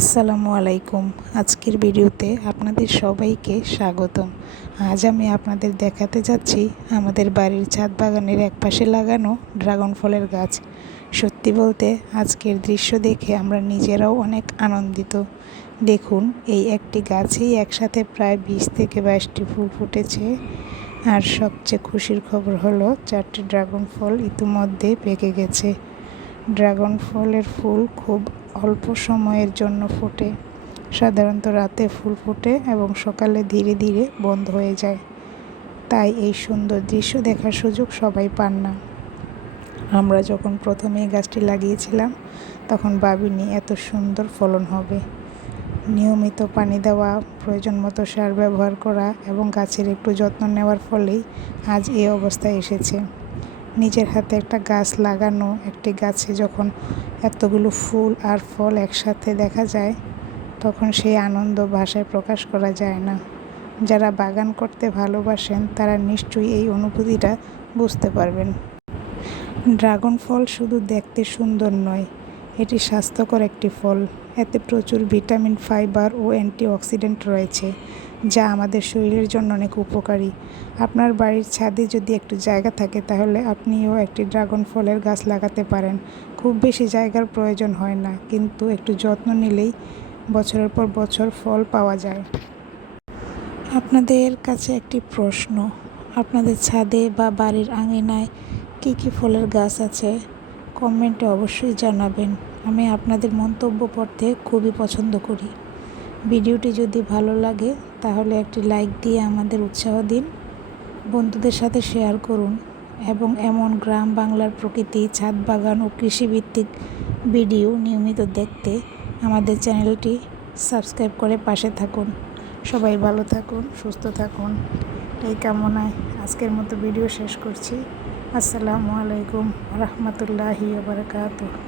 আসসালামু আলাইকুম। আজকের ভিডিওতে আপনাদের সবাইকে স্বাগতম। আজ আমি আপনাদের দেখাতে যাচ্ছি আমাদের বাড়ির ছাদ বাগানের একপাশে লাগানো ড্রাগন ফলের গাছ। সত্যি বলতে আজকের দৃশ্য দেখে আমরা নিজেরাও অনেক আনন্দিত। দেখুন, এই একটি গাছেই একসাথে প্রায় 20 থেকে 22টি ফুল ফুটেছে। আর সবচেয়ে খুশির খবর হলো 4টি ড্রাগন ফল ইতিমধ্যে পেকে গেছে। ড্রাগন ফলের ফুল খুব অল্প সময়ের জন্য ফোটে। সাধারণত রাতে ফুল ফোটে এবং সকালে ধীরে ধীরে বন্ধ হয়ে যায়। তাই এই সুন্দর দৃশ্য দেখার সুযোগ সবাই পান না। আমরা যখন প্রথমে এই গাছটি লাগিয়েছিলাম তখন ভাবিনি এত সুন্দর ফলন হবে। নিয়মিত পানি দেওয়া, প্রয়োজন মতো সার ব্যবহার করা এবং গাছের একটু যত্ন নেওয়ার ফলেই আজ এই অবস্থায় এসেছে। নিজের হাতে একটা গাছ লাগানো, একটি গাছে যখন এতগুলো ফুল আর ফল একসাথে দেখা যায় তখন সেই আনন্দ ভাষায় প্রকাশ করা যায় না। যারা বাগান করতে ভালোবাসেন তারা নিশ্চয়ই এই অনুভূতিটা বুঝতে পারবেন। ড্রাগন ফল শুধু দেখতে সুন্দর নয়, এটি স্বাস্থ্যকর একটি ফল। এতে প্রচুর ভিটামিন, ফাইবার ও অ্যান্টিঅক্সিডেন্ট রয়েছে, যা আমাদের শরীরের জন্য অনেক উপকারী। আপনার বাড়ির ছাদে যদি একটু জায়গা থাকে তাহলে আপনিও একটি ড্রাগন ফলের গাছ লাগাতে পারেন। খুব বেশি জায়গার প্রয়োজন হয় না, কিন্তু একটু যত্ন নিলেই বছরের পর বছর ফল পাওয়া যায়। আপনাদের কাছে একটি প্রশ্ন, আপনাদের ছাদে বা বাড়ির আঙিনায় কী কী ফলের গাছ আছে? কমেন্টে অবশ্যই জানাবেন। আমি আপনাদের মন্তব্য পড়তে খুবই পছন্দ করি। ভিডিওটি যদি ভালো লাগে তাহলে একটি লাইক দিয়ে আমাদের উৎসাহ দিন। বন্ধুদের সাথে শেয়ার করুন এবং এমন গ্রাম বাংলার প্রকৃতি, ছাদ বাগান ও কৃষিভিত্তিক ভিডিও নিয়মিত দেখতে আমাদের চ্যানেলটি সাবস্ক্রাইব করে পাশে থাকুন। সবাই ভালো থাকুন, সুস্থ থাকুন, এই কামনায় আজকের মতো ভিডিও শেষ করছি। আসসালামু আলাইকুম ওয়া রাহমাতুল্লাহি ওয়া বারাকাতুহু।